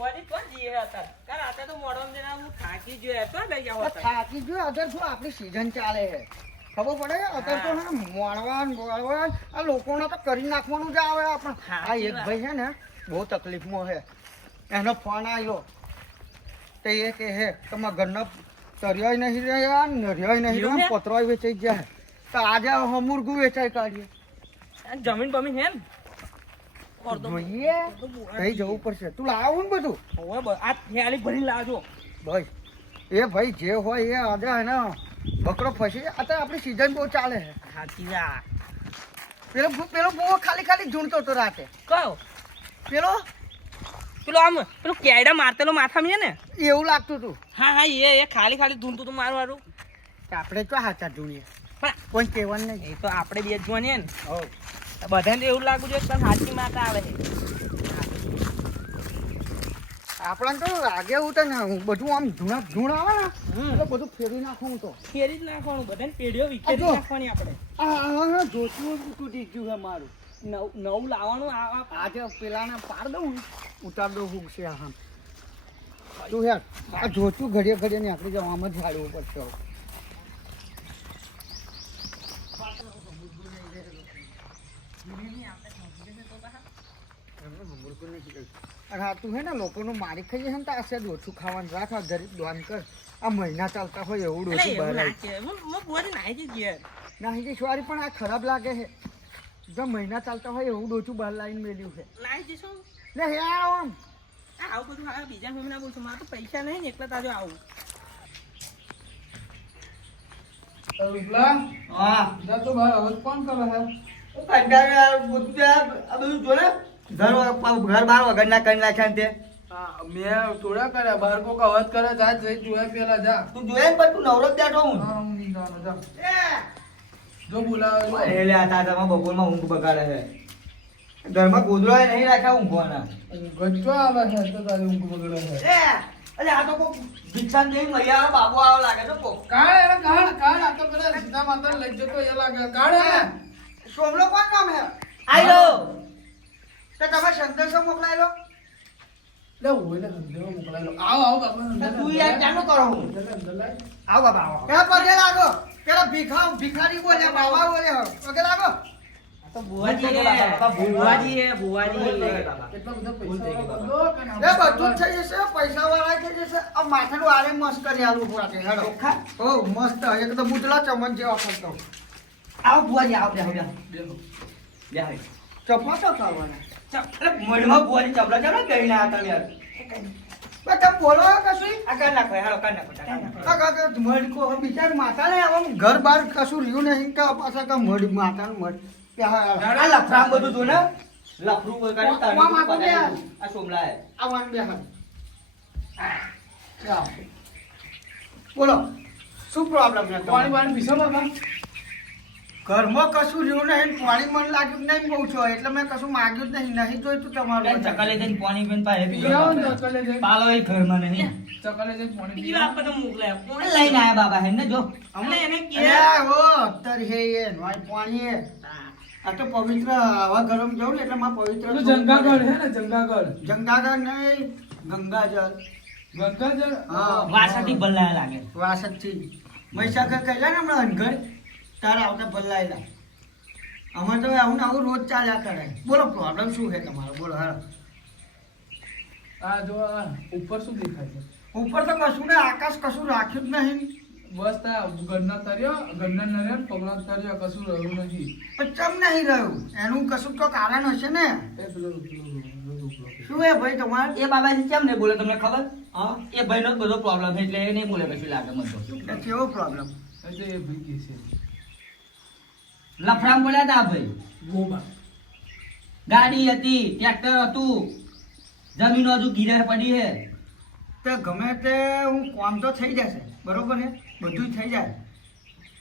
બુવાજી તો જીએ હતા કારણ આતે તો મોડમ જણા હું થાકી ગયો હતો લઈ જાવ હતા થાકી ગયો અગર શું આપણી સીઝન ચાલે છે ખબર પડે અગર તો હે મોડવાન આ લોકોને તો કરી નાખવાનું જ આવે આપણે આ એક ભાઈ છે ને બહુ તકલીફમાં છે એનો ફોન આવ્યો તો એ કે હે તમારા ઘરના તરિયાય નહીં રહ્યા નરિયાય નહીં રહ્યા પતરાય વેચાઈ ગયા તો આજે હમુરગું વેચાઈ કાઢીએ જમીન બમીન હે ને જોઈએ કઈ જવું પડશે તું લાવું ને બધું હવે આ થેલી ભરીને લાવજો ભાઈ એ ભાઈ જે હોય એ આજે એને બકરો ફસી અત્યારે આપણી સીઝન બહુ ચાલે છે સાચી વાત પેલો બહુ ખાલી ઝૂંડતો હતો રાતે કયો પેલો પેલું કેડા મારતેલો માથા મે ને એવું લાગતું હતું હા એ ખાલી ધૂંધતું તું મારું આપણે તો હાચા ઝૂણીએ પણ કોઈ કહેવાનું નહીં એ તો આપણે બે જ જોવાની ને હો બધાને એવું લાગુ જોઈએ કે સાચી માતા આવે છે આપણને તો લાગે એવું તો ને બધું આમ ધૂણ આવે ને એટલે બધું ફેરી નાખું તો ફેરી જ નાખવાનું બધાને પેઢીઓ વિખેરી નાખવાની આપણે આ જોતું તૂટી ગયું છે મારું નવું લાવવાનું આજે પેલાને પાર દઉં ઉતાર દઉં હું છે આમ તું યાર આ જોતું ઘડીએ ને આપણે જવામાં જ હાડવું પડશે અરે હા તું હે ને લોકોનું મારી ખાઈએ ને તો આ સેજ ઓછું ખાવાનું રાખ આ ગરીબ દોન કર આ મહિના ચાલતા હોય એવું ઓછું બહાર નાહી જઈશ વારી પણ આ ખરાબ લાગે છે જો મહિના ચાલતા હોય એવું ઓછું બહાર લાવીને મેલ્યું છે લે હે આમ આવું બધું હા બીજા હું ના બોલશું મારે તો પૈસા નહીં ને એટલે તાજો આવું હા તો બહાર અવાજ કોણ કરે છે ઘર બાર વગર ના કરી નાખ્યા તે હા મેં થોડા કર્યા બહાર કોક અવાજ કરે જા જઈ જોયા પેલા જા તું જોયે પણ તું નવરો બેઠો હું હા હું નહીં જવાનો, જા જો બોલાવે એટલે આ તાતા બપોરમાં ઊંઘ બગાડે છે ઘરમાં ગોદડો નહીં રાખ્યા ઊંઘવાના ગચ્ચો આવે છે તો તારી ઊંઘ બગડે છે અરે આ તો કોક ભિક્ષાન જેવી મૈયા બાબુ આવો લાગે તો કોક કાળ એને કાળ આ તો પેલા સીધા માતા લઈ જતો એ લાગે કાળ એને સોમલો કોણ નામ હે આઈલો તો તમે સંદેશો મોકલાયેલો લે ઓય લે હંદેવો મોકલાયેલો આવો બાપા તું યાર ચાલો કરો હું અંદર લાય આવો બાબા આવો કે પગે લાગો પેલા ભિખારી બોલે બાબા બોલે પગે લાગો તો બુવાજી હે બુવાજી કેટલા બધા પૈસા બંધો કે ના એ બધું જ થઈ જશે પૈસા વાળા થઈ જશે આ માથાનું આરે મસ્ત કરી આલું પૂરા હેડો ઓ મસ્ત એકદમ મુતલા ચમન જેવા કરતો આવો બુવાજી આવો બેહો બેહો બેહો ચપલા તો ચાલવાના અરે મોઢમાં બુવાજી ચપલા ચાલો કઈ ના હતા યાર તમે બોલો કશું આ કાન નાખો હેડો કાન નાખો મઢકો બિચાર માતા ને આમ ઘર બાર કશું રહ્યું નહીં કે પાછા કે મઢ માતાનું મઢ આ લફરામ બધું જો ને લફરું વગાડી તારી આ સોમલા હે આ વાન બે હાથ બોલો શું પ્રોબ્લેમ છે પાણી પાણી પીસો બાબા ઘરમાં કશું રહ્યું નહીં પાણી મન લાગ્યું નહીં બહુ છો એટલે મેં કશું માંગ્યું જ નહીં જોઈતું તમારું ચકલે જઈને પાણી પીને પાહે પીવો ને ચકલે જઈ પાલો એ ઘરમાં નહીં ચકલે જઈ પાણી બીજી પીવો વાત પર મોકલે કોણ લઈને આયા બાબા હે ને જો અમને એને કે ઓ અત્તર હે એ નોય પાણી હે આ તો પવિત્ર હવા ગરમ જવું ને એટલે માં પવિત્ર પેલું જંગાગઢ હે ને જંગાગઢ જંગાગઢ નહીં ગંગાજળ ગંગાજળ હા વાસાથી બલ્લા લાગે વાસકથી મહીસાગર કહેલા ને હમણાં અનગઢ તારા આવતા બદલાયેલા અમારે તો આવું ને આવું રોજ ચાલ્યા કરે બોલો પ્રોબ્લેમ શું છે તમારો બોલો હાલો આ જો આ ઉપર શું દેખાય છે ઉપર તો કશું ને આકાશ કશું રાખ્યું જ નહીં બસ તા ગરના તર્યો ગરના નર્યો પગલા તર્યો કશું રહ્યું નથી પણ ચમ નહીં રહ્યું એનું કશું તો કારણ હશે ને એ પેલો શું હે ભાઈ તમારે એ બાબાજી કેમ નહીં બોલે તમને ખબર હા એ ભાઈનો જ બધો પ્રોબ્લેમ છે એટલે એ નહીં બોલે કશું લાગે મને તો કેવો પ્રોબ્લેમ એટલે એ ભાઈ કે છે લફરામ બોલ્યા હતા ભાઈ ગોબા ગાડી હતી ટ્રેક્ટર હતું જમીનો હજુ ગીરે પડી હે તે ગમે તે હું કામ તો થઈ જશે બરોબર છે બધું થઈ જાય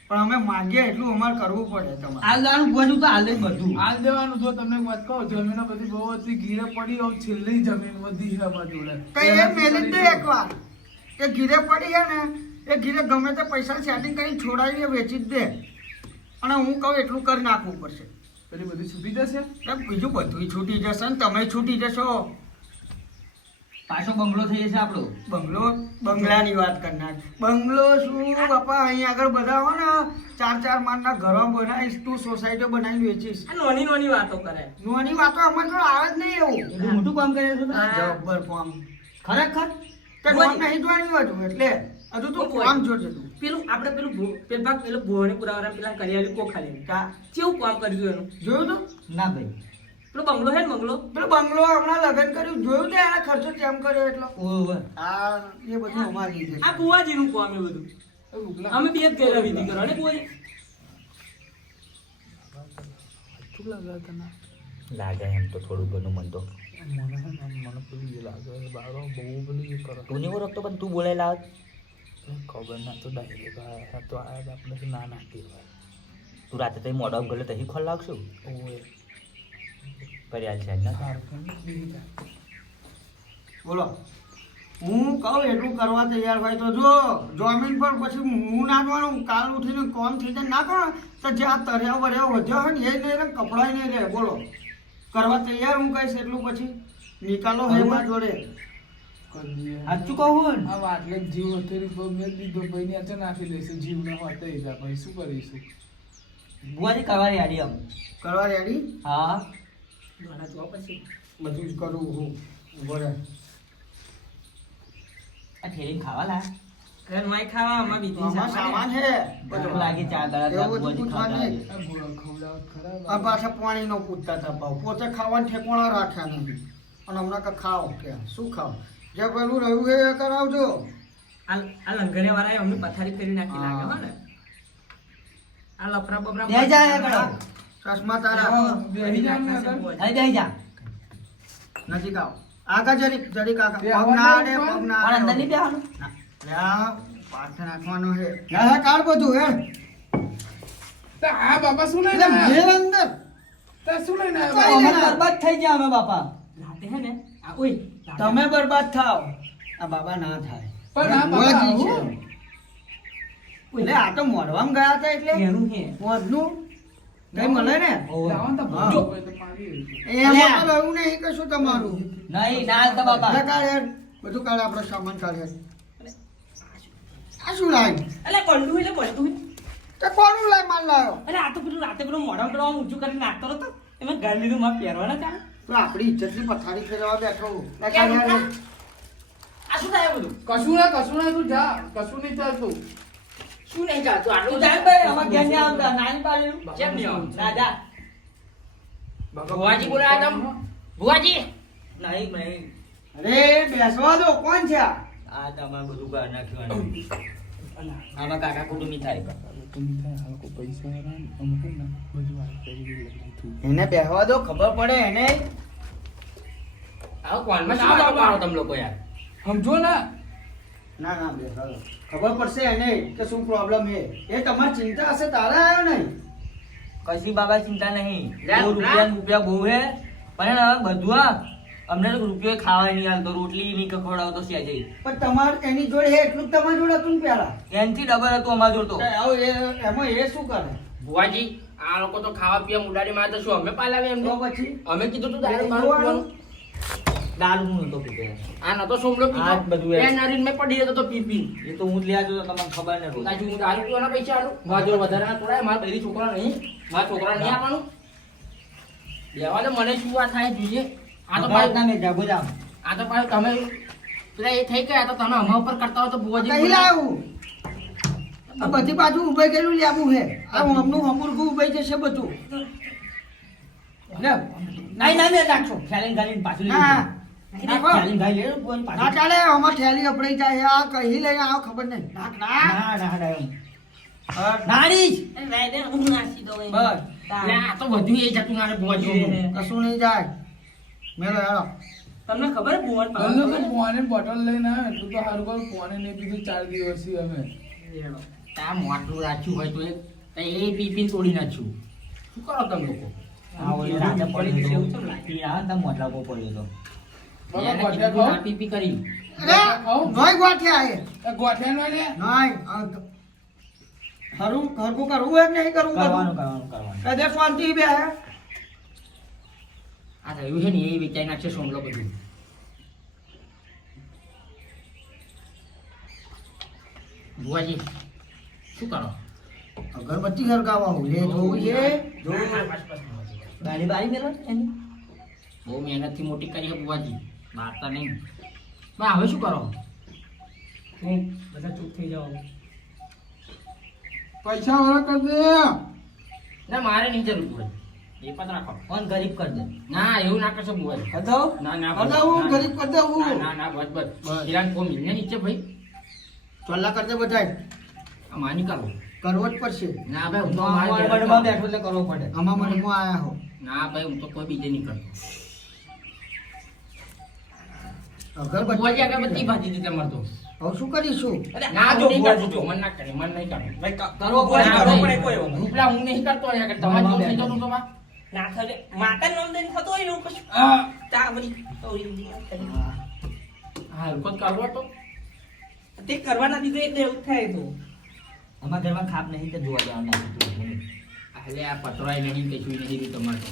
પણ અમે માંગીએ એટલું અમારે કરવું પડે તમારે હાલ દાવાનું બધું તો હાલ જ બધું હાલ દેવાનું જો તમને એક વાત કહું જમીનો બધી બહુ હતી ગીરે પડી હવે છેલ્લી જમીન બધી છે અમારી જોડે કઈ એ મેલી દે એકવાર એ ઘીરે પડી છે ને એ ઘીરે ગમે તે પૈસા સેટિંગ કરીને છોડાવીને વેચી જ દે અને હું કહું એટલું કરી નાખવું પડશે પેલી બધી છૂટી જશે બીજું બધું છૂટી જશે ને તમે છૂટી જશો પાછો બંગલો થઈ જશે આપણો. બંગલાની વાત કરનાર. બંગલો શું બાપા, અહીં આગળ બધા હો ને 4-4 માળના ઘરો બનાવીશ, તું સોસાયટીઓ બનાવીને વેચીશ. આ નાની નાની વાતો કરે. નોની વાતો અમારે જોડે આવે જ નહીં એવું. એટલું મોટું કામ કરે છે તો? જબ્બર કામ. ખરેખર તે નોન નહીં જોવાની હતું એટલે હજુ તું કામ જોજે તું. પેલું આપણે પેલું ભોને પુરાવાના પેલા કરિયાલી કોખાલી કા કેવું કામ કર્યું એનું જોયું તું? ના ભાઈ. પેલો બંગલો છે ને બંગલો પેલો બંગલો હમણાં લગ્ન કર્યું, જોયું તે એના ખર્ચો કેમ કર્યો એટલો? ઓવે. આ એ બધું અમારી લીધે આ બુવાજીનું કામ એ બધું અમે બે જ ગયેલા વિધિ કરવા ને બુવાજી શું લાગે તને? લાગે એમ તો થોડું ઘણું મન તો. મને પેલું એ લાગે બારો બહુ પેલું એ કરે. તું નહીં ઓળખતો પણ તું બોલાય લાવ. ખબર ના તો ડાયરેક્ટ આયા તો આયા આપણે ના નાખી હોય. તું રાતે તઈ મોડા ગયો તઈ ખોલ લાગશું. ઓય કર્યા છે ને. બોલો. હું કહું એટલું કરવા તૈયાર હોય તો જો જમીન પર પછી હું નાખવાનું, કાલ ઉઠીને કોમ થઈ જાય ના કરો તો જે આ તર્યા વર્યા વધ્યો હોય ને એ નહીં રહે, કપડાય નહીં રહે. બોલો કરવા તૈયાર હું કહીશ એટલું પછી નિકાલો હોય મારા જોડે. સાચું કહું ને? આ વાટલે જીવ હથેરી પર મેં દીધો ભાઈ ને અચાનક નાખી દેશે જીવ ના હોતે જા ભાઈ શું કરીશું? બુવાજી કરવાની આડી આમ. કરવા રેડી? હા. દ્વારા જોવા પછી બધું જ કરું હું. ઉભો રહે. આ ઠેરીને ખાવા લા. ઘર માય ખાવા આમાં બીજી આમાં સામાન છે ભૂખ લાગી 4 દાડા એવું બધું બુવાજી ખાવા પૂછવાનું. લાગે. આ ભૂળો ખવડાવત ખરા આ પાછા પાણી નો પૂછતા હતા ભાવ, પોતે ખાવાનું ઠેકોણા રાખ્યા નથી અને હમણાં કે ખાઓ કે શું ખાઓ, જે પેલું રહ્યું છે એ કરાવજો. આ લંગરે વાળાએ અમને પથારી કરી નાખી લાગે હો ને આ લફરા બફરા બે જા એ કરો. ચશ્મા તારા બેહી જા ને આગળ. અહીં બેહી જા. નજીક આવો. આગળ જરીક આગળ. બે પગ હવા ના ના આડે, ઉપર. પગ ના પણ અંદર આડે. નહીં બેહવાનું. લ્યા, પાછળ નાખવાનું છે. લ્યા, કાઢ બધું હે. તો આ બાપા શું લઈને એટલે આવ્યા? મેલ અંદર. તો શું લઈને કઈ આવ્યા? અમે ના. બરબાદ થઈ ગયા અમે બાપા. રાતે હે ને આ ઓય રાતે તમે બરબાદ થાવ, આ બાબા ના થાય. પણ આ બાપા ભુવાજી છે. આવું? એટલે આ તો મોઢવામાં ગયા હતા એટલે એનું હે મોઢનું કઈ મળે ને ઓવે. લાવો ને તો હા. જો હોય તો મારી એમાં તો રહ્યું નહીં કશું તમારું. નહીં ના હાલતા બાપા. એટલે કાઢ યાર, બધું કાઢ, આપણો સામાન કાઢ યાર. આ શું લાય? એટલે બંડુ એટલે બંડુ તે કોનું લાય માલ લાયો? એટલે આ તો પેલું રાતે પેલું મોઢા પર ઊંચું કરીને નાખતો હતો એમાં ગાળ લીધું માં પહેરવાના ચાલે તો આપણી ઇજ્જતની પથારી ફેરવા બેઠો. લે કાઢ યાર. આ શું થાય બધું કશું ના તું જા કશું નહીં ચાલતું. શું નહીં ચાલતું તું આટલું જાણ ભાઈ અમાર ઘેર નહીં આવતા. નાની પાડેલું. કેમ નહીં આવતું? ના જા. ભુવાજી બોલાયા તમ ભુવાજી નહીં નહીં. અરે બેસવા દો, કોણ છે આ? આ તમારે બધું બહાર નાખ્યું. આમાં કાકા કુટુંબી થાય. તમે થાય આ લોકો પૈસા વાળા ને અમુક ને બધું વાત કરી લીધું. એને બેસવા દો, ખબર પડે એને. આવો કોણમાં શું વાતો કરો તમે લોકો યાર સમજો ને ના ના બેસવા દો, ખબર પડશે એને કે શું પ્રોબ્લેમ છે. એ તમારી ચિંતા હશે તારે આવ્યો નહીં. કશી બાબા ચિંતા નહીં. લા, બહુ રૂપિયા બહુ હે પણ હવે બધું આ અમને તો રૂપિયો ખાવા નહીં હાલતો, રોટલી નહીં ખવડાવતો સ્યાજે. પણ તમારે એની જોડે છે એટલું જ તમારી જોડે હતું ને પેલા. એનથી ડબલ હતું અમારા જોડે તો. તો આવો એમાં એ શું કરે? ભુવાજી આ લોકો તો ખાવા પીવા મુડાડી માં તો શું અમે પાલાવે એમ તો પછી અમે કીધું તું દારૂ બારૂ પીવાનું. દારૂ હું નતો પીતો. આ નતો સોમલો આ પીતો બધું એમ. એ નરીન મેં પડી જતો તો પી પી એ તો હું જ લઈ આવ્યો તો તમને ખબર ને રોજ. તાજુ હું દારૂ પીવાના પૈસા આલું મારા જોડે વધારે ના તોડાય મારા બૈરી છોકરા નહીં મારા છોકરા નહીં આપવાનું દેવા દે મને શું વાત થાય જોઈએ આ તો બાદ ના પાછું મેં જાગો જામ. આ તો પાછું તમે પેલા એ થઈ ગયા તો તમે અમારા ઉપર કરતા હોય તો ભુવાજી કઈ લાવું? આ બધી બાજુ ઉભે ગયેલું લેવું છે. આ હમનું હમુરગું ઉભે જશે બધું. લે, નહીં ના મેં રાખશો. ખ્યાલીને ગાલીને પાછું લઈ ના. લીધું. ખ્યાલીને ગાલી લઈ લીધું, પાછું. ના ચાલે, આમાં થેલી અપડાઈ જાય. આ કહી લઈને આવો ખબર નહીં. નાખ ના. ના ના ના એમ. હા. નાની જ. હું નાસી દઉં એમ. બસ. લે, આ તો બધું એ જતું ના રે ભુવાજી કશું નહીં જાય. મેલો હેડો. તમને ખબર હે ભુવન તમને તો પોને બોટલ લઈને આવે એટલું તો સારું કરું પોને નહીં પીધું 4 દિવસથી અમે તા મોટલું રાખ્યું હોય તો એ પી પીને તોડી નાખ્યું શું કરો તમે લોકો આ ઓલી રાતે પડી ગયું છે. પી આ તમ મોટલા પર પડ્યો તો. બાબા એને ગોઠિયા કીધું ખાઓ? ના પી પી કરી અરે, નોય ગોઠ્યા એ. એ ગોઠિયાનો લે નોય. હરખું કરવું હોય કે નહીં કરવું કરવાનું બધું? કરવાનું કરવાનું. કદે શાંતિ બે હે. આ રહ્યું છે ને એ વિચારી નાખશે સોમલો બધું ભુવાજી શું કરો? અગરબત્તી હરગાવા હું લે જોવું છે જો બારી બારી મેલો એની બહુ મહેનતથી મોટી કરી છે ભુવાજી, મારતા નહીં. પણ હવે શું કરો? બધા ચૂપ થઈ જાઓ. પૈસા વાળા કરી દે. ના મારે નહીં જરૂર ભુવાજી, એ પણ રાખો. ફોન ગરીબ કર દે. ના એવું ના કરશો ભુવાજી. કર દઉં ના ના કર દઉં ગરીબ કર દઉં ના ના ના બસ બસ કિરાન કો મિલને નીચે ભાઈ ચોલ્લા કર દે બધાય આ માની કરો. કરવો જ પડશે ના ભાઈ હું તો અમારા મારે મનમાં બેઠો એટલે કરવો પડે. આમાં મનમાં આયા હો ના ભાઈ હું તો કોઈ બીજે નહીં કરતો. અગરબત્તી ભુવાજી અગરબત્તી ભાજી દીધી તમારે તો. હવે શું કરીશું ના જો હું નહીં ભુવાજી કરતો, મન ના કરે, મન નહીં કરતો. ભાઈ કરવો પડે ના, કરવો ભાઈ. પડે કોઈ એવું. રૂપલા હું નહીં કરતો અહીંયા આગળ. તમારે જેવું થઈ જતું તો બા. ના થરે માતા નામ દઈને થતો હોય એવું કશું. ચા બની હા રૂપત કરવો તો તે કરવાના દીધું એટલે એવું થાય તો અમારા ઘરમાં ખાપ નહીં તો જોવા જવાનું. એટલે આ પતરાય નહીં કશું નહીં રહ્યું તમારે તો.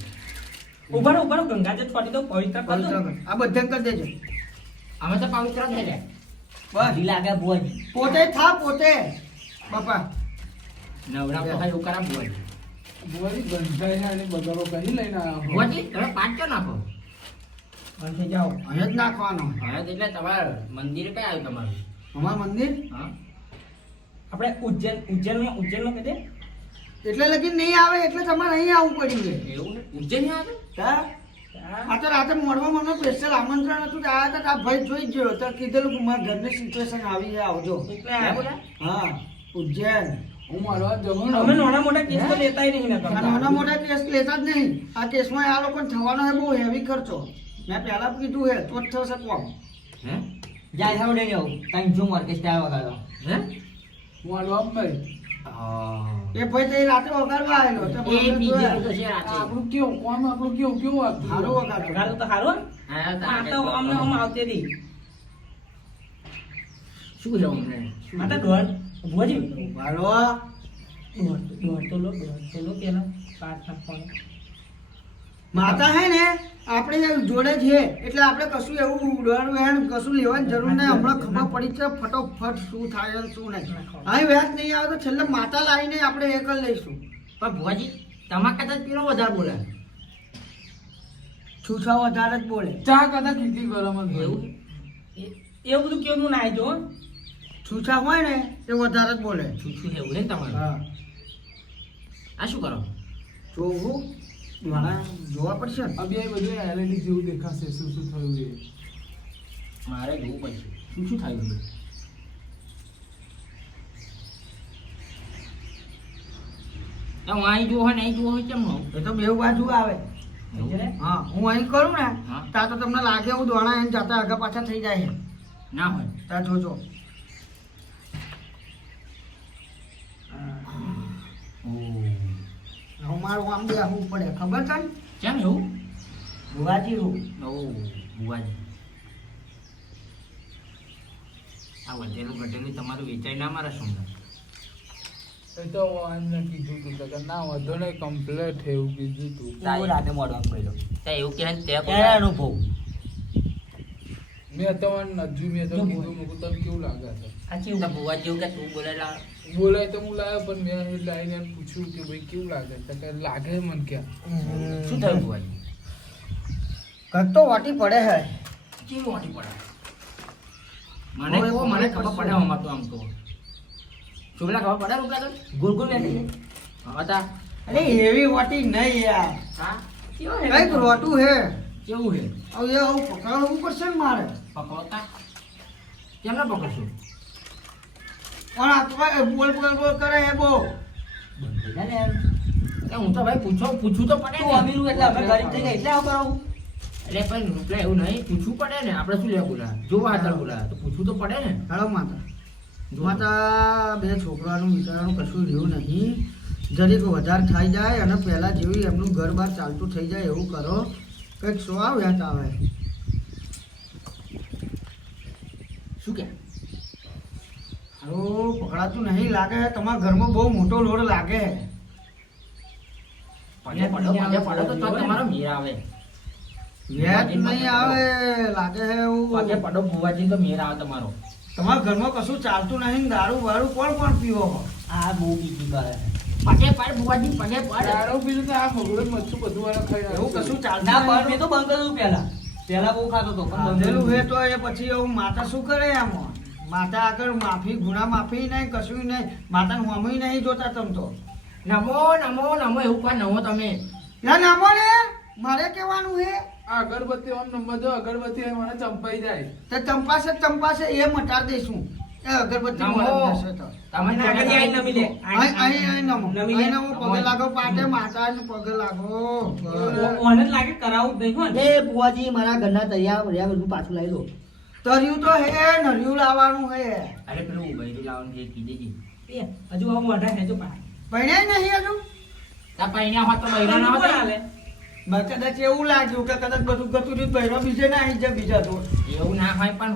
ઉભારો ઉભારો ગંગાજળ છોડી દો પવિત્ર કર દો. આ બધા કરી દેજો અમે તો પવિત્ર થઈ જાય. બસ લાગે ભુવાજી. પોતે થા પોતે બાપા નવરા તો ખાલી એવું કરા ભુવાજી. ભુવાજી ગંધાઈ ને બગાડો કરી લઈને આવ્યા હો. ભુવાજી તમે પાંચ ચો નાખો. બંધ થઈ જાઓ. અહીંયા જ નાખવાનો હા એટલે તમારે મંદિર કઈ આવ્યું તમારું? અમારા મંદિર હા આપણે ઉજ્જૈનમાં કહી દે. એટલે લગી નહીં આવે એટલે તમારે અહીં આવવું પડ્યું છે એવું છે? ઉજ્જૈન આવે? હા? આ તો રાતે મોડવા મને સ્પેશિયલ આમંત્રણ હતું તો આયા હતા આ ભાઈ જોઈ જ ગયો તો કીધેલું કે મારા ઘરની સિચ્યુએશન આવી છે આવજો એટલે આ હા ઉજ્જૈન હું મારવા જવું અમે નાના મોટા કેસ તો લેતાય નહીં ને આ તમે. નાના મોટા કેસ લેતા જ નહીં આ કેસમાં આ લોકોને થવાનો છે બહુ હેવી ખર્ચો મેં પહેલા કીધું હે તો જ થશે કોમ હે? જાય સાવડે નહીં આવું. તાઈ ઝૂમ ઓર્કેસ્ટ્રા વગાડો. હે? મારવા ભાઈ એ ભાઈ તો એ રાતે વગાડવા આવેલો તો એ મને બીજે જોયા. તો છે રાતે. આપણું કેવું કોમ આપણું કેવું આપતું સારું વગાડો વગાડો તો સારું. હા, આ તો અમને આમ આવતી હતી. શું છે અમને? આ તો દોડ ભુવાજી વગાડો દોડ તો લો પેલા પાઠ નાખવાનો. માતા હે ને આપણે જોડે છે એટલે આપણે કશું એવું ડર વહેણ કશું લેવાની જરૂર નહીં હમણાં ખબર પડી છે ફટોફટ શું થાય અને શું નહીં અહીં વ્યાજ નહીં આવે તો છેલ્લે માતા લાવીને આપણે એ કરી લઈશું પણ ભુવાજી તમારા કરતા પેલો વધારે બોલે. છૂછા વધારે જ બોલે ચા કદાચ કેટલી ગરમ જ એવું? એવું બધું કેવું ના જો. છૂછા હોય ને એ વધારે જ બોલે શું શું એવું છે ને તમારે? હા આ શું કરો? જોવું મારા જોવા પડશે ને હવે એ બધું એલઈડી જેવું દેખાશે શું શું થયું એ મારે જોવું પડશે શું શું થયું છે? હું અહીં જોવો ને અહીં જોવો હોય કેમ નો? એ તો બે બાજુ આવે હા હું અહીં કરું ને હા. ત્યાં તો તમને લાગે હું દોણા એને જાતા આગા પાછા થઈ જાય છે ના હોય. ત્યાં જોજો હું મારું આમ બી આવવું પડે ખબર છે ને કેમ એવું? ભુવાજી હું ઓ ભુવાજી આ વધેલું ઘટેલું તમારું વેચાઈ ના મારા શું? એ તો એમને કીધું તું કે ના વધો ને કમ્પ્લેટ એવું કીધું તું હું રાતે મોડવાનું પડ્યો. ત્યાં એવું કે તે ત્યારે અનુભવ. મેં તો નજુ મેં તો કીધું મેં કીધું તને કેવું લાગે છે સાચી તો ભુવાજી એવું કે તું બોલેલા બોલાય તો હું લાવ્યો પણ મેં લાવીને એને પૂછ્યું કે ભાઈ કેવું લાગે છે કે લાગે મને ક્યાં શું થયું ભુવાજી? ઘર તો વાટી પડે હે કેવું વાટી પડે? મને કહો, મને ખબર પડે આમાં તો આમ તો શુભલા ખબર પડે રૂપલા તો ગોળ ગોળ બેઠી છે. હા તા અરે એવી વાટી નહીં યાર હા કઈક રોટું હે કેવું છે? હવે એ આવું પકડવું પડશે ને મારે પકડતા કેમ ના પકડશું? પણ આ તો ભાઈ બોલ બોલ બોલ કરે હે બહુ બંધ થઈ જાય ને એમ. એટલે હું તો ભાઈ પૂછવું તો પડે તું ને. અમીર એટલે અમે ગરીબ થઈ ગયા એટલે આવું કરાવું. એટલે પણ રૂપલા એવું નહીં, પૂછવું પડે ને. આપણે શું લેવા બોલા જોવા હતા બોલા તો પૂછવું તો પડે ને. હાલો માતા માતા બે છોકરાનું વિચારવાનું કશું રહ્યું નહીં જરીક વધારે થઈ જાય અને પહેલા જેવું એમનું ઘર બાર ચાલતું થઈ જાય એવું કરો કંઈક સો વ્યાજ આવે શું કે હારું પકડાતું નહીં લાગે તમારા ઘરમાં બહુ મોટો લોડ લાગે પડે તો તમારો મેર આવે. વ્યાજ નહીં આવે લાગે છે એવું પગે પડો ભુવાજી તો મેર આવે તમારો. તમારા ઘરમાં કશું ચાલતું નહીં ને દારૂ વાળું કોણ પીવો હો? આ બહુ બીજી કરે પગે પાડ બુવાજી પગે પાડ દારૂ પીધું તો આ મગડો મચ્છું બધું વાળા ખાઈ એવું કશું ચાલતું ના નહીં. પણ મેં તો બંધ કર્યું પહેલા બહુ ખાતો હતો પણ બંધેલું બંધેલું હે તો એ પછી એવું માતા શું કરે આમાં? માતા આગળ માફી ગુના માફી નહીં, કશું નહીં. માતાનું હોમું નહીં જોતા તમ તો. નમો નમો નમો એવું કોઈ નમો તમે ના નામો ને મારે કહેવાનું હે આ અગરબત્તી ઓમ નંબર દો અગરબત્તી હોય મને ચંપાઈ જાય તે ચંપાશે એ મટાર દઈશું. એ અગરબત્તી નમો. મળે જશે તો. તમે આગળ આઈ નમી લે. અહીં નમો. નમી અહીં લે. નમો પગે લાગો પાટે માતાને પગે લાગો. મને જ લાગે કરાવું જ નહીં હો. એ બુઆજી મારા ઘરના તૈયાર રહ્યા બધું પાછું લાવી લો. તર્યું તો હે નર્યું લાવવાનું હે. અરે પેલું બૈરું લાવવાનું છે કીધેજી એ, હજુ હવે મોઢા હેજો પા. ભણ્યા નહીં હજુ? તા પૈણ્યા હોત તો બૈરા ના કોણ હોત હાલે? મને કદાચ એવું લાગ્યું કે કદાચ બધું ગતું રહ્યું ભૈરો બીજે ના આવી જાય બીજા તો. એવું ના હોય પણ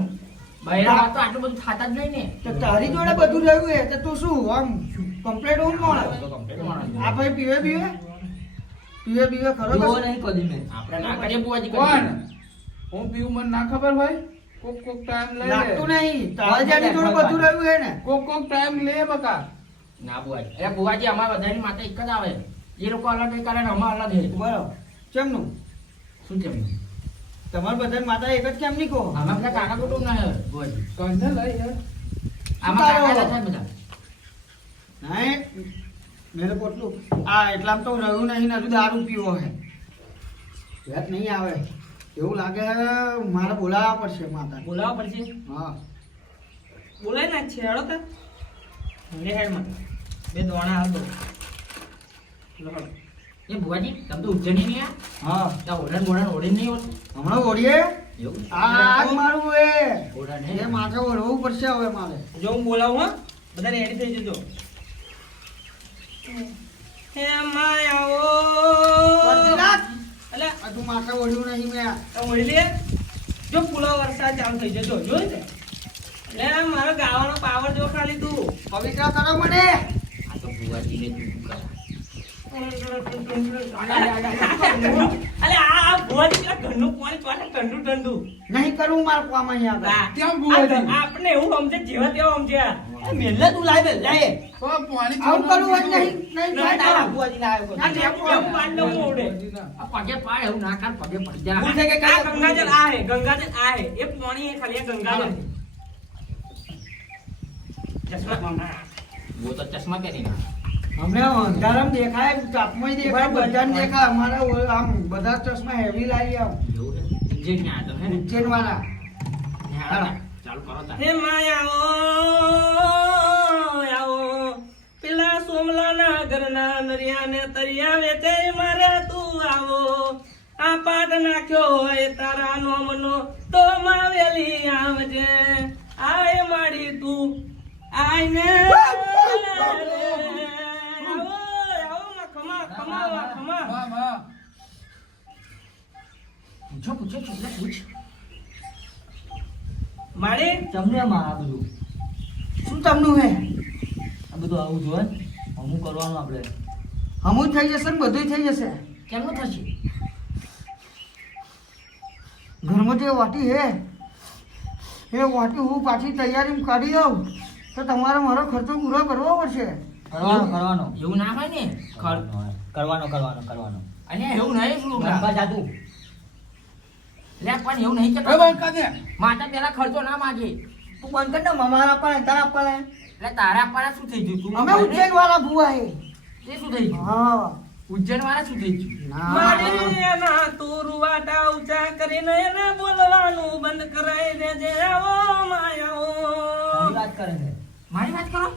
બૈરા હોત તો આટલું બધું થાતા જ નહીં ને તો તારી જોડે બધું રહ્યું હે તો તું શું આમ કમ્પ્લેટ હું મળે? આ ભાઈ પીવે ખરો જોવો કશું? નહીં કદી મેં. આપણે ના કરીએ બુવાજી કોણ હું પીવું મને ના ખબર હોય કોક ટાઈમ લઈ લાગતું લે નહીં. તારા જેની જોડે બધું રહ્યું હે ને. કોક ટાઈમ લે બકા ના બુવાજી અરે બુવાજી અમારા બધાની માતા એક જ આવે એ લોકો અલગ એ કરે ને અમે અલગ એ બરાબર. કેમનું? શું છે એમનું? તમારા બધા માતા એક જ કેમ નહીં કહો? આમાં બધા કાકા કુટુંબ ના હે બુવાજી કંઈ લઈ યાર આમાં કાકા ના થાય બધા નહીં મેરે પોટલું આ એટલામાં તો રહ્યું નહીં ને હજુ દારૂ પીવો હે. વાત નહીં આવે એવું લાગે હે મારે બોલાવવા પડશે માતા. બોલાવવા પડશે. હા બોલાય ના છે હેડો તો. લે હેડ માં. બે દોણા હાલ દો. લો હેડો. એ બુવાજી તમે તો ઉજ્જૈની નહીં આ હા ત્યાં ઓઢણ બોઢણ ઓઢી નહીં હોત હમણાં ઓળીએ એવું આ જ મારું એ ઓઢણ એ નહીં માથે ઓળવું પડશે હવે મારે. જો હું બોલાવું હા બધા રેડી થઈ જજો. હે માયાઓ. વરદીનાથ! અલે આ તું માથે ઓળ્યું નહીં મેં. આ ઓળી લે. જો ફૂલો વરસાદ ચાલુ થઈ જજો જોઈ ને. લે મારો ગાવાનો પાવર જો ખાલી તું. પવિત્ર કરો મને. આ તો બુવાજીને તું કરા અલે આ ભોજ પેલા ઘરનું પાણી પાછળ ઠંડુ ઠંડુ. નહીં કરવું મારે કામ અહીંયા આગળ. કેમ બુવાજી? આપણે એવું સમજે જેવા તેવા સમજ્યા. એ મેલ્લે તું લાય બે લાય. તો પાણી આવું કરવું જ નહીં. નહીં ના થાય. ના ભુવાજી ના આવ્યો. ના, ના, એવું પાડ દઉં હું ઓઢે. બુવાજી ના. આ પગે પાડ એવું ના કર પગે પડી જા ભૂલ થઈ ગઈ કે આ ગંગાજળ આ હે ગંગાજળ આ હે એ પાણી હે ખાલી આ ગંગાજળ હે. ચશ્મા वो तो चश्मा પહેરી ના અમને અંધારામાં દેખાય તાપમાં દેખાય બધાને દેખાય અમારા આમ બધા ચશ્મા હેવી લાવી આમ એવું હે ઉજ્જૈન આ તો હે ને ઉજ્જૈન વાળા. ચાલુ કરો તા હે માયાઓ આવો પેલા સોમલાના ઘરના નરિયાને તરિયા વેચે મારે તું આવો આ પાટ નાખ્યો હોય તારા નોમનો તો માવેલી આવજે આય માડી તું આઈને આવો આવો માં ખમા ખમા ખમા માં પૂછો પૂછો છોકરા પૂછ માડી તમને માં આ બધું શું તમનું હે? આ બધું આવું જોઈએ અમુક કરવાનું આપણે. હમું થઈ જશે ને બધું થઈ જશે. કેમનું થશે ઘરમાં જે વાટી હે એ વાટી હું પાછી તૈયારી કરી દઉં તો તમારે મારો ખર્ચો પૂરો કરવો પડશે. કરવાનો એવું ના હોય ને કરવાનો અને એવું નહીં શું ગરબા જાદુ. લે પણ એવું નહીં એ કે બંધ કર દે માતા પેલા ખર્ચો ના માગે તું બંધ કર ને મારા પણ તારા પણ એટલે તારા પાડા શું થઈ ગયું તું અમે ઉજ્જૈન વાળા ભૂવા હે. તે શું થઈ ગયું હા ઉજ્જૈન વાળા શું થઈ ગયું ના. માડી એના તું રૂવાટા ઊંચા કરીને એને બોલવાનું બંધ કરાઈ દેજે આવો માયાઓ સારી વાત કરે છે. મારી વાત કરો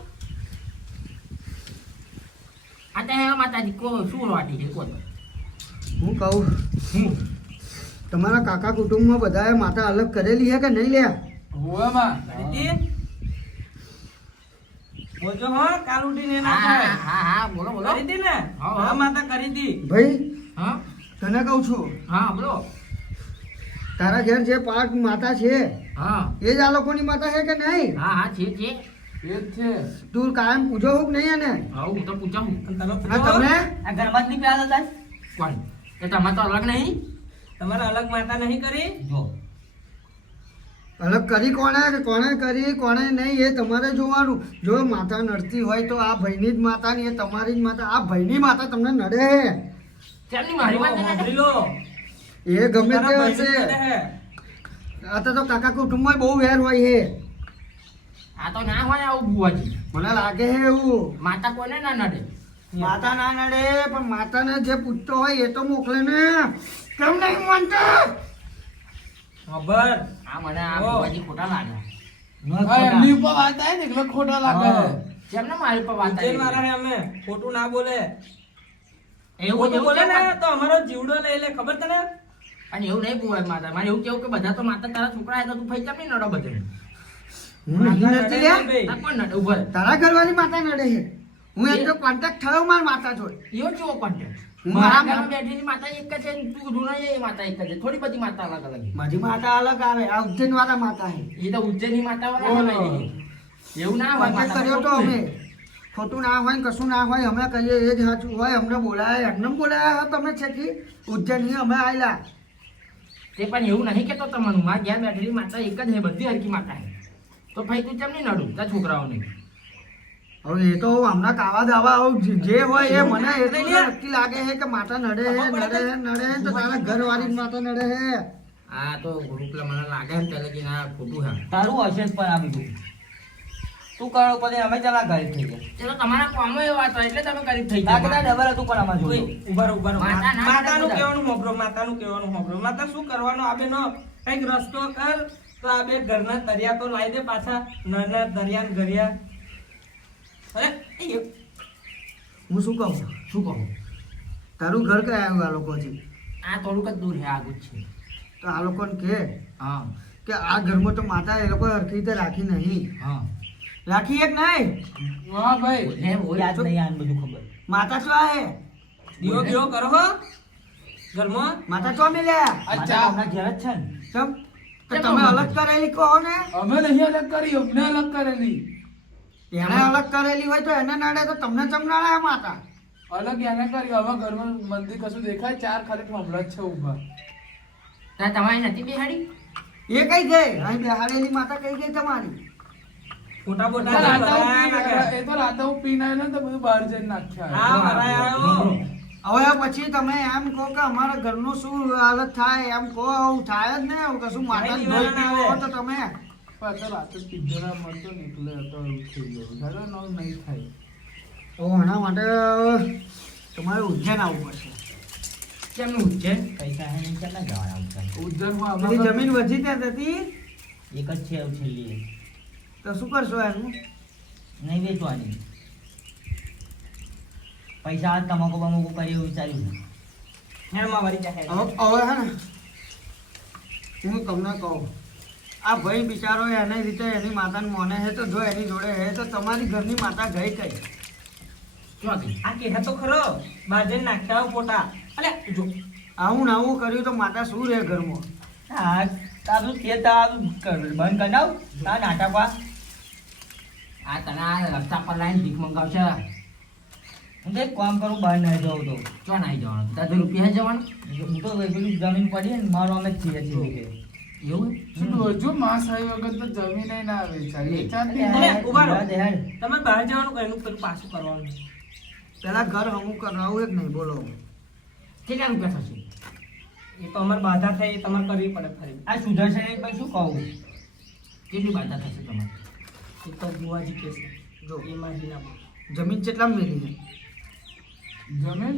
આ તો હે માતાજી કો શું વાટી છે કો તો હું કહું તમારા કાકા કુટુંબમાં બધાએ માતા અલગ કરેલી છે કે નહીં લે? હોવે માં કરીતી બોલજો હા કાલ ઉઠીને એના હા થાય. હા હા બોલો બોલો કરીતી ને હા. હા માતા કરીતી ભાઈ હા તને કહું છું હા બોલો તારા ઘેર જે પાંચ માતા છે હા એ જ આ લોકોની માતા છે કે નહીં? હા હા છે એ જ છે તું કાયમ પૂછો હું કે નહીં એને? હા હું તો પૂછાવું અને તમે અને તમે આ ઘરમાં જ નહીં પ્યાલા થાય. કોણ તો તમારે તો અલગ નહીં તમારે અલગ માતા નહીં કરી જો અલગ કરી કોણે કરી કોણે નહીં એ તમારે જોવાનું. જો માતા નડતી હોય તો આ ભાઈની જ માતા ને એ તમારી જ માતા. આ ભાઈની માતા તમને નડે તેમની મારી વાત ના સાંભળી લો. એ ગમે તારા તે ભાઈને હશે. કીધે હે. અત્યારે તો કાકા કુટુંબમાં બહુ વેર હોય છે. આ તો ના હોય આવું બુવાજી. મને લાગે છે એવું. માતા કોને ના નડે? માતા ના નડે પણ માતાને જે પૂછતો હોય એ તો મોકલે ને. કેમ નહીં માનતા? ખબર. આ મને આ ઓ. બુવાજી ખોટા લાગે. હા, એમની ઉપર વાત આવે ને એટલે ખોટા લાગે હા. કેમને મારી પર વાત ઉજ્જૈન આવી? વાળા હે અમે. ખોટું ના બોલે. એવું ખોટું એવું બોલે ને કેમ? તો અમારો જીવડો લઈ લે. ખબર તને? અને એવું નહીં બુવાજી માતા. મારે એવું કેવું કે બધા તો માતા તારા છોકરા હતા તું ભાઈ કેમ નહીં નડો બધે? હું નહીં નથી લ્યા. ભાઈ. આ કોણ નડે? ઉભા રહે. તારા ઘરવાળી માતા નડે છે. હું એક તો કોન્ટેક્ટ થયો મારી માતા જોડે. એવો કેવો કોન્ટેક્ટ? હું મારા મારા ઘરમાં બેઠેલી માતા એક જ છે ને તું જૂના એ માતા એક જ છે. થોડી બધી માતા અલગ અલગ છે. મારી માતા અલગ આવે. આ ઉજ્જૈન વાળા માતા છે. એ તો ઉજ્જૈનની માતા વાળા ઓહો. હોય. એવું ના હોય. કોન્ટેક્ટ માતા કર્યો તો ખોટું અમે. નહીં. ખોટું ના હોય ને કશું ના હોય અમે કહીએ એ જ સાચું હોય. અમને બોલાય એમને બોલાયા તમે છે કે ઉજ્જૈનથી અમે આવેલા. તે પણ એવું નહીં કેતો તમને મારા ઘેર બેઠેલી માતા એક જ છે બધી હરકી માતા છે. તો ભાઈ તું કેમ નહીં નડું તારા છોકરાઓને? હવે એ તો હમણાં કાવા દાવા આવું જે હોય એ મને એટલું તો નક્કી લાગે છે કે માતા નડે તો તારા ઘરવાળી જ માતા નડે છે. આ તો ગુરુકુલા મને લાગે ને પેલે કે ના ખોટું છે. તારું હશે જ પણ આ બધું તું કરો પછી અમે ચાલા ગરીબ થઈ ગયા. ચલો તમારા કામો એવા હતા એટલે તમે ગરીબ થઈ આ કદાચ ગયા. ડબલ હતું પણ આમાં જોયું. ઉભા રહો, ઉભા રહો. માતા ના માતાનું નડે કહેવાનું હોભળો, માતાનું કહેવાનું હોભળો. માતા શું કરવાનું આ બેનો? કંઈક રસ્તો કર તો આ બે ઘરના તરિયા તો લાવી દે પાછા. નાના દરિયા ને ઘરિયા. અરે એ હું શું કહું? શું કહું? તારું ઘર કયા આવ્યું આ લોકોથી? આ થોડુંક જ દૂર છે આગળ જ છે. તો આ લોકોને કે હા કે આ ઘરમાં તો માતા એ લોકો હરખી રીતે રાખી નહીં. હા રાખી એક નહીં. હા ભાઈ લે બોલ. યાદ નહીં આને બધું ખબર. માતા શું આવે? દીવો દીવો કરો હો ઘરમાં. માતા ચો મિલ્યા? અચ્છા આપણા ઘેર જ છે ને. ચમ તો તમે અલગ કરેલી કહો ને. અમે નહીં અલગ કરી અમને અલગ કરેલી. એને અલગ કરેલી હોય તો એને નડે તો તમને ચમ નડે માતા? અલગ એને કરી હવે ઘરમાં મંદિર કશું દેખાય ચાર ખાલી ઠોમડા જ છે ઊભા. તાર તમારી નથી બેહાડી? એ કઈ ગઈ? અહીં બેહાડેલી માતા કઈ ગઈ તમારી? ફોટા એ તો બોટા રાતે હું ભરાયા પી- નાખ્યા. એ તો રાતે હું પીને આવેલો ને તો બધું બહાર જઈને નાખ્યા. હા ભરાયા આવ્યો. હવે પછી તમે એમ કહો કે અમારા ઘરનું શું હાલત થાય એમ કહો. આવું થાય જ ને. આવું કશું માતા કઈ ધોઈ નિવારણ પીવો આવે? તો તમે પણ તો રાતે પીધેલા મળતો ને એટલે તો એવું થઈ ગયું. ચાલો ને હવે નહીં થાય. તો એના માટે તમારે ઉજ્જૈન આવવું પડશે. કેમનું છે? પૈસા હે નહીં કેટલા જવાના ઉત્તર. ઉજ્જૈનમાં બધી અમારા જમીન વધી ત્યાં હતી એક જ છે એવું છેલ્લી. તો શું કરશો એનું? નહીં વેચવાની. પૈસા તમાકુ બમાકુ કરી એવું વિચાર્યું છે. હેણમાં વળી જાય. હવે હે ને હું તમને કહું આ ભાઈ બિચારો એની રીતે એની માતાને મોને છે તો જો એની જોડે છે તો તમારી ઘરની માતા ગઈ કઈ? ક્યાંથી? આ કહે તો ખરો બાજે નાખ્યા આવો ફોટા. અલે જો આવું ને આવું કર્યું તો માતા શું રહે ઘરમાં? હા તારું કે તારું બંધ કરી દઉં તાર નાટકવા. આ તને આ રસ્તા પર લાઈન ભીખ મંગાવશે. હું તો એક કામ કરું બહાર નહીં જાઉં તો. ચો નાઈ જવાનું? તાર તો રૂપિયા જવાનું? હું તો પેલું જમીન પડી ને મારો અમે જ છીએ છીએ. એવું? શું રોજો માંસ આવી વગર તો જમીન ના વેચાય. વેચાતી અલે, ઉભા રહો. દેહાડ. તમે બહાર જવાનું કઈ પેલું પાછું કરવાનું. પેલા ઘર હમું કરાવું એક નહીં બોલો. કેટલા રૂપિયા થશે? એ તો અમારે બાધા થાય એ તમારે કરવી પડે ફરી. આ સુધરશે નહીં પછી શું કહું. કેટલી બાધા થશે તમારે? એ તો બુવાજી કે છે. જો એમાં જ ના બોલો. જમીન કેટલા મેલી છે? જમીન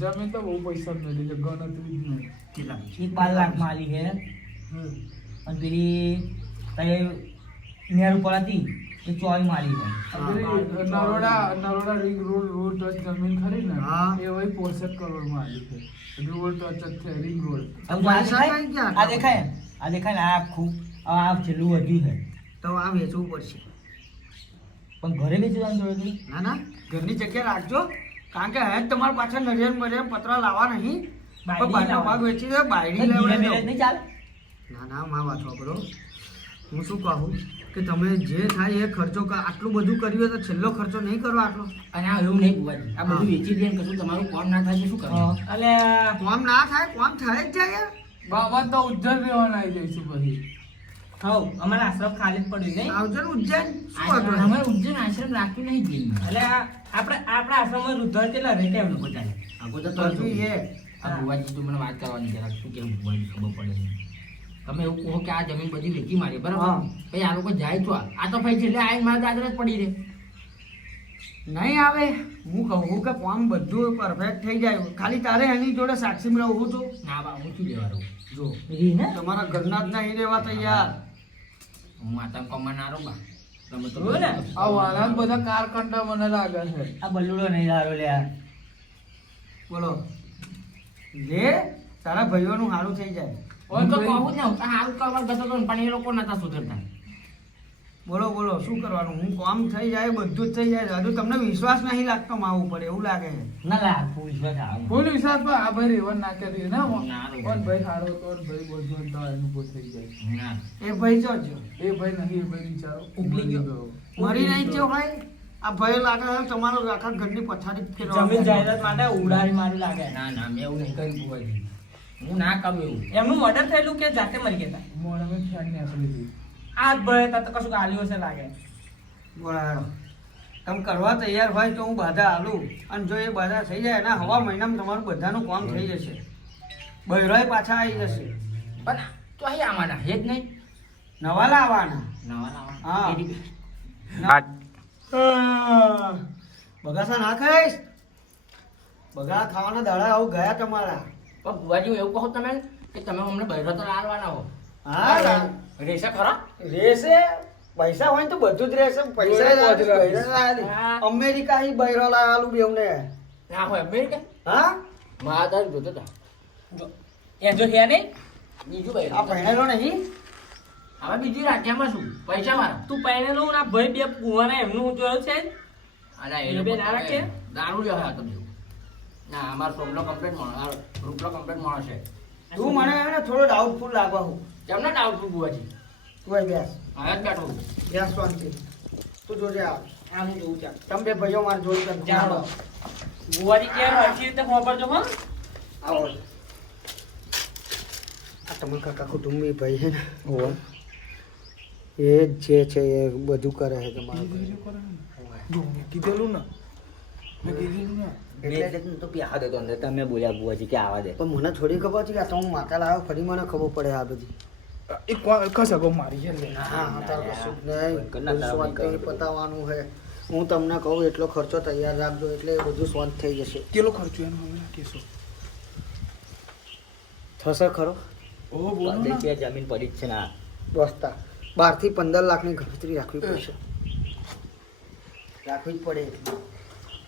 જમીન તો બહુ પૈસા મળી છે ગણતરી જ નહીં. કેટલા? એક 12 લાખ માલી છે હમ. અને પેલી કઈ નેર ઉપર હતી એ 24 માલી છે. આ પેલી નરોડા રિંગ રોડ ટચ જમીન ખરી ને હા. એ વહી 65 કરોડ માં આવી છે. રોડ ટચ જ છે રિંગ રોડ. હવે આ પૈસા દેખાય? કઈ ગયા? આ દેખાય ને? આ દેખાય ને આ આખું આ છેલ્લું વધ્યું છે તો આ વેચવું પડશે. પણ ઘરે વેચી જવાની જરૂર નથી. ના ના ઘરની જગ્યા રાખજો કારણ કે હે તમારા પાછળ નરિયન મરિયન પતરા લાવવા નહીં. બાયડી બહારનો લાવવા. ભાગ વેચી દે બાયડી ધીરે લેવડાવી ધીરે દો. નહીં ચાલે. ના ના માં વાત વાપરો. હું શું કહું કે તમે જે થાય એ ખર્ચો આટલું બધું કર્યું હોય તો છેલ્લો ખર્ચો નહીં કરો આટલો. અને આ એવું નહીં બુવાજી. આ બધું વેચી દે ને કશું તમારું કામ ના થાય તો શું કરવાનું? અલે કોમ ના થાય કોમ થાય જ જાય યાર. બાબા તો ઉજ્જૈન રહેવાના આવી જઈશું પછી હઉ અમારા આશ્રમ ખાલી જ પડ્યું નહીં આવજો ને ઉજ્જૈન શું વાંધો નહીં? અમારે ઉજ્જૈન આશ્રમ રાખ્યું નહીં જઈને એટલે આપણા આશ્રમમાં વૃદ્ધ કેટલા રહેતા એમ લોકો ચાલે આગો તો બધું એ આ ભુવાજી તો મને વાત કરવાની જરાક શું કેમ ભુવાજી ખબર પડે છે તમે એવું કહો કે આ જમીન બધી વેચી મારી બરાબર હા. પછી આ લોકો જાય તો આ તો ભાઈ છેલ્લે આવીને મારા દાદરા જ પડી રહે નહીં આવે હું કહું કે કામ બધું પરફેક્ટ થઈ જાય ખાલી તારે એની જોડે સાક્ષી રહું છું ના બા હું શું લેવાનું જો તમારા ઘરના જ નહીં રહેવા તૈયાર હું માતા કમાનારો બા તમે તો જોયું ને? આ વાળા બધા કારકંડા મને લાગે છે આ બલ્લુડો નહીં સારો લ્યા. બોલો લે તારા ભાઈઓનું સારું થઈ જાય ઓય તો કહું જ ને હું તો હાલ કરવા ગતો તો ને, પણ એ લોકો નતા સુધરતા બોલો બોલો શું કરવાનું હું કામ થઈ જાય બધું જ થઈ જાય હજુ તમને વિશ્વાસ નહીં લાગતો માવું પડે એવું લાગે છે ના લા ફૂલ વિશ્વાસ આવે. ફૂલ વિશ્વાસ પર આ ભાઈ રેવન ના કરી ને ના રે. પણ ભાઈ સારો તો ભાઈ બધું તો એનું પોત થઈ જાય ના એ ભાઈ જો જો એ ભાઈ નહીં એ ભાઈ બિચારો ઉકલી ગયો. મરી નહીં થયો ભાઈ આ ભાઈ લાગે છે તમારો આખા ઘરની પથારી જ ફેરવવા જમીન માંડ્યા. જાયદાદ માટે ઉડાડી મારું લાગે ના ના મેં એવું નહીં કર્યું ભુવાજી હું ના કરું એવું એમનું મર્ડર થયેલું કે જાતે મરી ગયા હતા? મોડામાં ખ્યાલ ને આપી દીધી આ જ ભય હતા તો કશું આલ્યું હશે લાગે બોલાવો તમે કરવા તૈયાર હોય તો હું બાધા આલું અને જો એ બાધા થઈ જાય એના હવા મહિનામાં તમારું બધાનું કામ થઈ જશે બૈરોય પાછા આવી જશે પણ તો અહીં આવવાના હે જ નહીં નવા લાવવાના નવા હા. નવા બગાસા ના ખાઈશ બગા ખાવાના દાડા આવું ગયા તમારા પણ ભુવાજી હું એવું કહો તમે કે તમે અમને બહેરો તો લાવવાના હો હા રહેશે ખરા રહેશે પૈસા હોય ને તો બધું જ રહેશે પૈસા જ આલીશ, બૈરા આલીશ. હા. અમેરિકા હી બૈરો લાવેલું બે અમને ના હોય અમેરિકા હા મારા દાદ જોતો હતા એ જો હે નહીં બીજું આ બહેરો પહેણેલો નહીં હવે બીજી રાજ્યમાં શું પૈસા મારા તું પહેરેલું ના ભાઈ બે કુવાના એમનું હું જોયું છે જ. અલા એ એ બે લોકો ના રાખે? દારૂ લેવા હતો બેવ ના અમારો સોમલો કમ્પ્લીટ માણસ રૂપલો કમ્પ્લીટ માણસ છે તું મને એને થોડો ડાઉટફુલ લાગવા હું કેમને ડાઉટફુલ ભુવાજી તું અહીં બેસ હવે જ બેઠો છું. બેસ શાંતિ તું જોજે આ આ હું જોઉં ચાલ તમે બે ભાઈઓ મારે જોઈ કર ચાલો. બુવાજી કે હરખી રીતે ખબર હો આવો આ તમારા કાકા કુટુંબી ભાઈ છે ને એ જ જે છે એ બધું કરે છે તમારું જો મેં કીધેલું ને મેં કીધેલું ને તો પ્યાહ દેતો અંદર તમે બોલ્યા બુઆજી કે આવા દે. પણ મને થોડી ખબર છે કે આ તો હું માતા લાવ્યો ફરી મને ખબર પડે આ બધી એ કસકો મારી છે લે હા તાર કશું જ નહીં કરના તારા શાંતિ ભાઈ પતાવવાનું છે હું તમને કહું એટલો ખર્ચો તૈયાર રાખજો એટલે એ બધું શાંત થઈ જશે કેટલો ખર્ચો એનો હવે કેસો થશે ખરો ઓ બોલો ને રૂપિયા જમીન પડી જ છે ને આ. દોસ્તા 12 થી 15 લાખની ગણતરી રાખવી પડશે રાખવી જ પડે એટલી.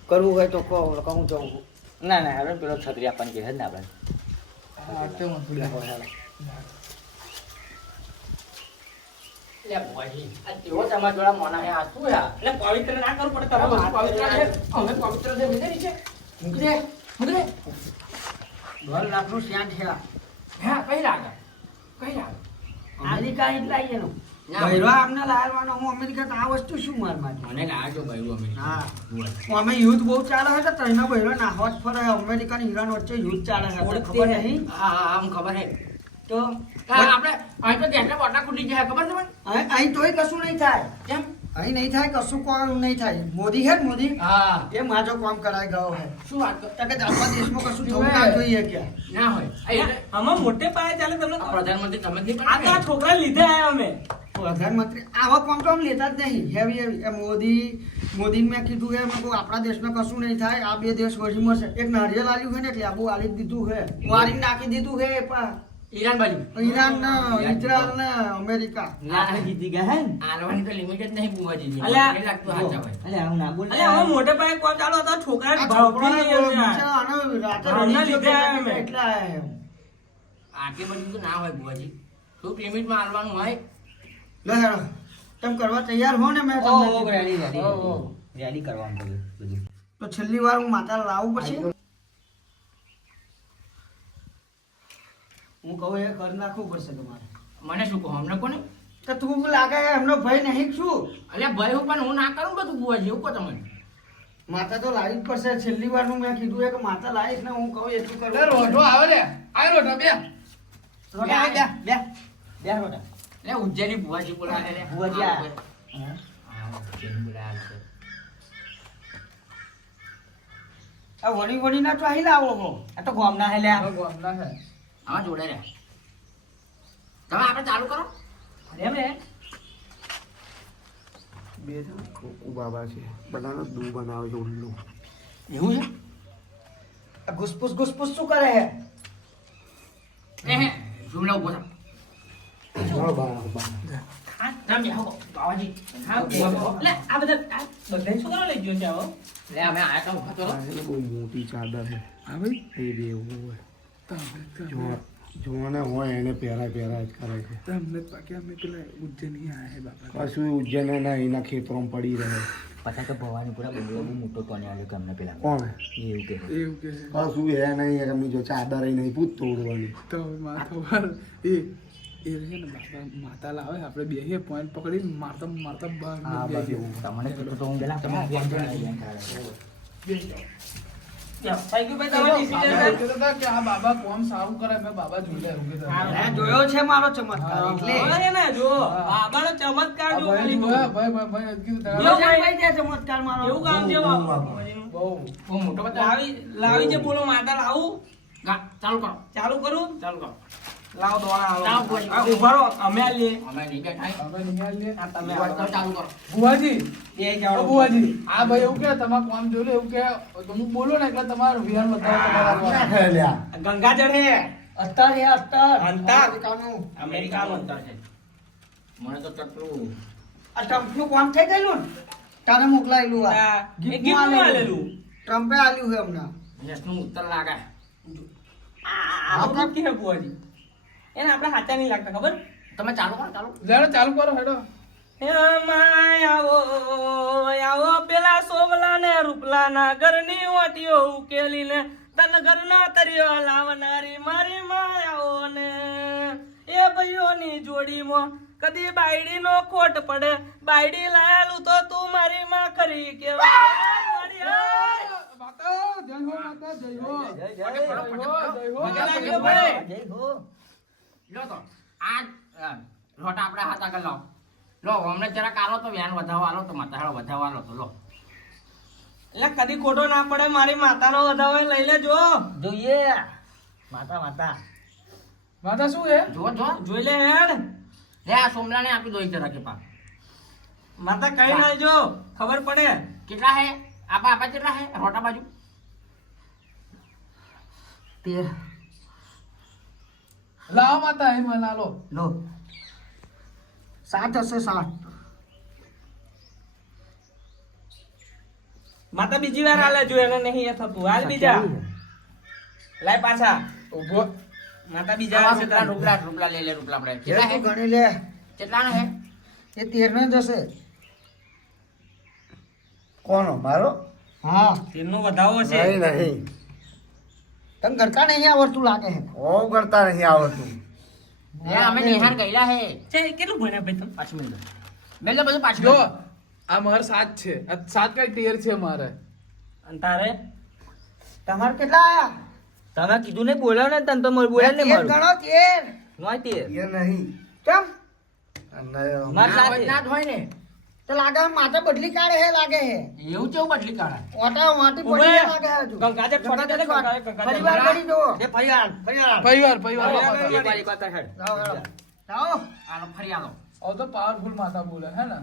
કરવું હોય તો કહો હું જાઉં છું. ના ના હવે પેલો છત્રી આપવાની કહે છે ને આપણે. હા તે મને લે ભુવાજી આ તેઓ તમારા જોડા મોના હે આ શું હે આ? એટલે પવિત્ર ના કરવું પડે તમે તમે બધું પવિત્ર છે અમે પવિત્ર છે વિદેરી છે મૂકી દે મૂકી દે 12 લાખનું સ્ટેન્ડ છે આ. હા કઈ લાગે અમેરિકા એટલા એનું ના. બૈરો આમને લાવવાનો હું અમેરિકા તો આ વસ્તુ શું માર માટે મને લાગ્યો ભાઈ અમે હા અમે યુદ્ધ બહુ ચાલે છે તો તઈનો બૈરો નાહવા જ ફરે અમેરિકા અને ઈરાન વચ્ચે યુદ્ધ ચાલે છે તને ખબર નહીં હા હા આમ ખબર હે તો આપણે અહીં તો દેશના બોટા કુટી જાય ખબર તમને અહીં તોય કશું નહીં થાય કેમ અહીં નહીં થાય કશું કોણ નહીં થાય મોદી હે ને મોદી હા એ માજો કામ કરાય ગયો હે શું વાત કર તો કે આપણા દેશમાં કશું થવું ના જોઈએ કે ના હોય આમાં મોટે પાયે ચાલે તમને આ પ્રધાનમંત્રી તમે જ નહીં આ તો આ છોકરા લીધે આયા અમે પ્રધાનમંત્રી આવા કામ તો આમ લેતા જ નહીં હેવી હેવી એ મોદીને મેં કીધું કે મેં કહું આપણા દેશમાં કશું નહીં થાય આ બે દેશ વળી મળશે એક નારિયેલ આલ્યું છે ને એટલે આબુ આલી જ દીધું છે વારીને નાખી દીધું છે ઈરાન બાજુ ઈરાન ને ઇઝરાયલ ને અમેરિકા આપણે જીતી ગયા હે ને? આલવાની તો લિમિટ જ નહીં બુવાજી અલ્યા, નહીં લાગતું હાથ જવાય અલ્યા આવું ના બોલ. અલે આમાં મોટે પાયે કોણ ચાલો હતો છોકરા આ ભાવથી છોકરાને નહીં યાર. બિચારા આને રાતે ભાવના રડી લીધે ગયો આયા અમે. એટલે આયા એમ. આટલી બધું તો ના હોય બુવાજી થોડુંક લિમિટમાં હાલવાનું હોય લે હેડો તમે કરવા તૈયાર હો ને મેં ઓ, તમને ઓ, રેડી રેડી ઓ, ઓ. રેડી કરવાનું બધું બધું. તો છેલ્લી વાર હું માતા લાવું પછી હું કહું એ કરી નાખવું પડશે તમારે મને શું કહો અમને કોને તો તું લાગે છે એમનો ભય નહીં શું અલ્યા ભાઈ હું પણ હું ના કરું બધું બુવાજી એવું કહો તમને માતા તો લાવી જ પડશે છેલ્લી વાર મેં કીધું છે કે માતા લાવીશ ને હું કહું એટલું કરું રોઢો આવે લે આ રોઢો બે રોટા, બે રોટા. લે ઉજ્જૈની ભુવાજી બોલાવે લે ભુવાજી આ. હા ઉજ્જૈની બોલાવે છે આ વણી ના ચાહી લાવો હો આ તો ગામના હે લ્યા. આ ગામના હે. આમાં જોડે રે તમે આપણે ચાલુ કરો એમ રે બે કોકુ બાબા છે બધાનો દૂધ બનાવે છે ઉલ્લુ. એવું છે આ ઘુસપુસ શું કરે હે હે જુમલા ઉભો થા હા, બા. તમે બેહો બાવાજી હા લે આ બધા છોકરા લઈ ગયો છે આવો લે અમે આયા કા ઉભા તો આ છે ને બહુ મોટી ચાદર છે હા ભાઈ એ બે એવું હોય તમે જોવાના હોય એને પહેરા જ કરે છે. તમને બાકી અમે પેલા ઉજ્જૈની આયા હે બાપા કશું ઉજ્જૈન ના એના ખેતરોમાં પડી રહે. પછી તો ભવાની પૂરા બહુ મોટો ટોને આવ્યો કે અમને પેલા કોણ એવું કે એવું કે કશું હે નહીં એમની જો ચાદર નહીં પૂછ તોડવાની. તો હવે માથા વાર એ છે ને બાપા માતા લાવે આપણે બેહીએ પોઈન્ટ પકડી મારતા બહાર હા બસ બેહીએ. એવું તમને કીધું તો હું પેલા તમે થઈ ગયું ભાઈ તમારી બાબા કહેતો હતા કે આ બાબા કોમ સારું કરે મેં બાબા જોડે એવું કીધું. મેં જોયો છે મારો ચમત્કાર એટલે ને જો બાબાનો ચમત્કાર આ જો ભાઈ ખાલી જોયા, ભાઈ કીધું તારા એવું ભાઈ ભાઈ ત્યાં ચમત્કાર મારો એવું કામ છે બાબા બહુ બહુ મોટો બતા લાવી છે બોલો માતા લાવું ચાલુ કરો ચાલુ કરું ચાલુ કરો લાવ દોણા લાવ, આવો ભુવાજી. આ ઉભા રહો અમે આલીએ અમે નહીં બેઠા હવે નિહાળ લે. આ તમે તમે ચાલુ કરો બુવાજી બે ઓ જાઓ બુવાજી આ ભાઈ એવું કે તમારે કોમ જોયું એવું કે તમે બોલો ને એટલે તમારું વિહાર બતાવો ગંગાજળ હે અત્તર હે અત્તર અંતર. અમેરિકાનું અમેરિકાનું અંતર છે મને તો તટલું આ ટ્રમ્પનું કામ થઈ ગયેલું ને તારે મોકલાયેલું આ આ ગિફ્ટમાં ગિફ્ટમાં આલેલું. આલેલું ટ્રમ્પે આલ્યું છે હમણાં નેસનું ઉત્તર લાગે આપણે કે બુઆજી એને આપણે હાચા નહીં લાગતા ખબર તમે ચાલુ કરો ચાલુ ચાલુ કરો હેડો હે માય આવો પેલા સોમલા ને રૂપલા ના ઘરની ઓટીઓ ઉકેલીને તન ઘરના તરિયો લાવનારી મારી માયાઓ ને એ ભાઈઓની જોડીમાં કદી બાયડી નો ખોટ પડે બાયડી લાયેલું તો તું મારી માં ખરી કેવાય માતા જય હો માતા જય હો જય હો લાગ્યો ભાઈ જય હો. લો તો આ લોટા આપણે હાથ આગળ લો લો અમને જરાક આલો તો વ્યાન વધાવો આલો તો માતા હેડો વધાવો આલો તો લો એટલે કદી ખોટો ના પડે મારી માતાનો વધાવો લઈ લેજો જોઈએ માતા માતા માતા શું હે જો જો જોઈ લે હેડ લે આ સોમલાને આપી દો જરા કે પા માતા કઈ નાલજો ખબર પડે કેટલા હે આપા આપા કેટલા હે રોટા બાજુ 13 લાવો માતા એ મને લો લો 7 હશે 7 માતા બીજી વાર હાલે જો એને નહીં એ થતું હાલ બીજા લાય પાછા ઉભો માતા બીજા આવા હાલશે રૂપલા તાર. રૂપલા લે લે રૂપલા આપણે કેટલા હે તું ગણી લે કેટલા હે એ 13 નો જ હશે કોનો મારો હા તેનો વધાવો છે નહીં તને ગણતા નહીં આવડતું લાગે છે ઓ કરતા નહીં આવડતું. લે અમે નિહાર ગયેલા હે છે કેટલું ભણ્યા ભાઈ તમે 5 મિનિટ મેલે બધું પાછું જો આ મારે 7 છે આ 7 કઈ 13 છે મારે અને તારે તમારે કેટલા આયા તમે કીધું ને બોલ્યો ને તને તો બોલ્યા ને 13 મારું ગણો 13 નોય તે એ નહીં કેમ અને માર ના સાથે ના જ હોય ને તો લાગે છે માથે બદલી કાઢે હે લાગે હે એવું કેવું બદલી કાઢે ઓટા વાટી ઉભે. પડી હે લાગે હે હજુ ગંગાજળ છોડી દે ને, ગંગાજળ. ફરી વાર ગણી જુઓ એ ફરિયાદ ફરિયાદ પરિવાર પરિવાર. બાપા. એક વાર કર હેડ લાવો હેડો. લાવો આનો ફરી આલો હવે તો પાવરફુલ માતા બોલે હે ને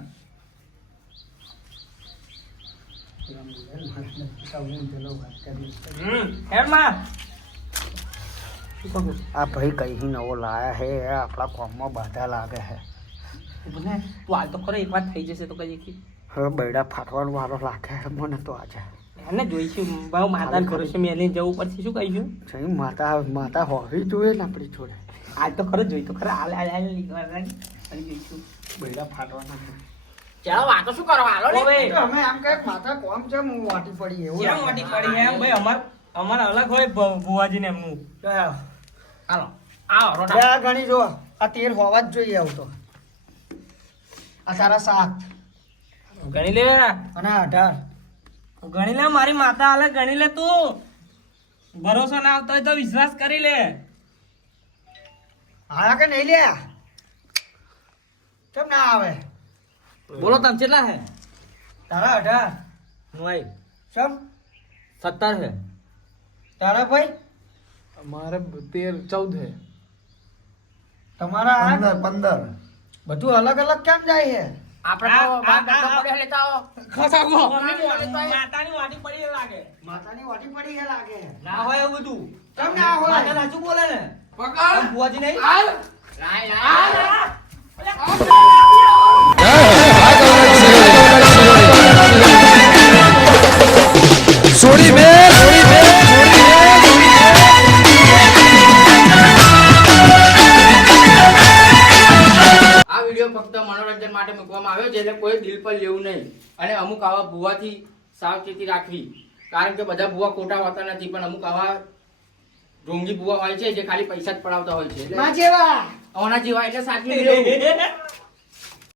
હેડ માં આ ભાઈ કઈ નવો લાયા હે આપણા કોમમાં બાધા લાગે હે તું હાલ તો ખરો એક વાર થઈ જશે તો કઈ હવે બૈડા ફાટવાનો વારો લાગે હે મને તો આજે એને જોઈશું ભાવ માતા ઘરે છે મેં જવું પડશે શું કહીશું જઈ માતા માતા હોવી જોઈએ ને આપણી જોડે આજ તો ખરો જોઈ તો ખરા હાલ હાલ હાલ જોઈશું બૈડા ફાટવાના છે. ચાલો વાતો શું કરો હાલો ને ઓવે. એ તો અમે આમ કહે માતા કોમ છે હું વાટી પડી એવું કેમ મોટી પડી એમ ભાઈ અમાર અલગ હોય ભુવાજી ને એમનું હાલો આવો બે રોટા આ ગણી જો આ 13 હોવા જ જોઈએ આવું તો આ સારા 7 ગણી લે અને 18 ગણી લે મારી માતા હાલે ગણી લે તું ભરોસો ના આવતો હોય તો વિશ્વાસ કરી લે આયા કે નહીં લ્યા કેમ ના આવે બોલો તમે કેટલા હે તારા 18 નોય ચમ 17 હે તારા ભાઈ અમારે 13 14 है તમારા આ 15 બધું અલગ અલગ કેમ જાય છે આપણે તો બાપ દાદા પડે લેતા આવો માતાની વાડી પડી લાગે માતાની વાટી પડી છે લાગે ના હોય એવું બધું કેમ ના હોય માતા સાચું બોલે ને પકડ ભુવાજી નહીં આ વિડીયો ફક્ત મનોરંજન માટે મૂકવામાં આવ્યો છે એટલે કોઈ દિલ પર લેવું નહીં અને અમુક આવા ભૂવાથી સાવચેતી રાખવી કારણ કે બધા ભૂવા ખોટા હોતા નથી પણ અમુક આવા ઢોંગી ભૂવા હોય છે જે ખાલી પૈસા જ પડાવતા હોય છે એટલે માં જેવા આવના જેવા એટલે સાચવી લેવું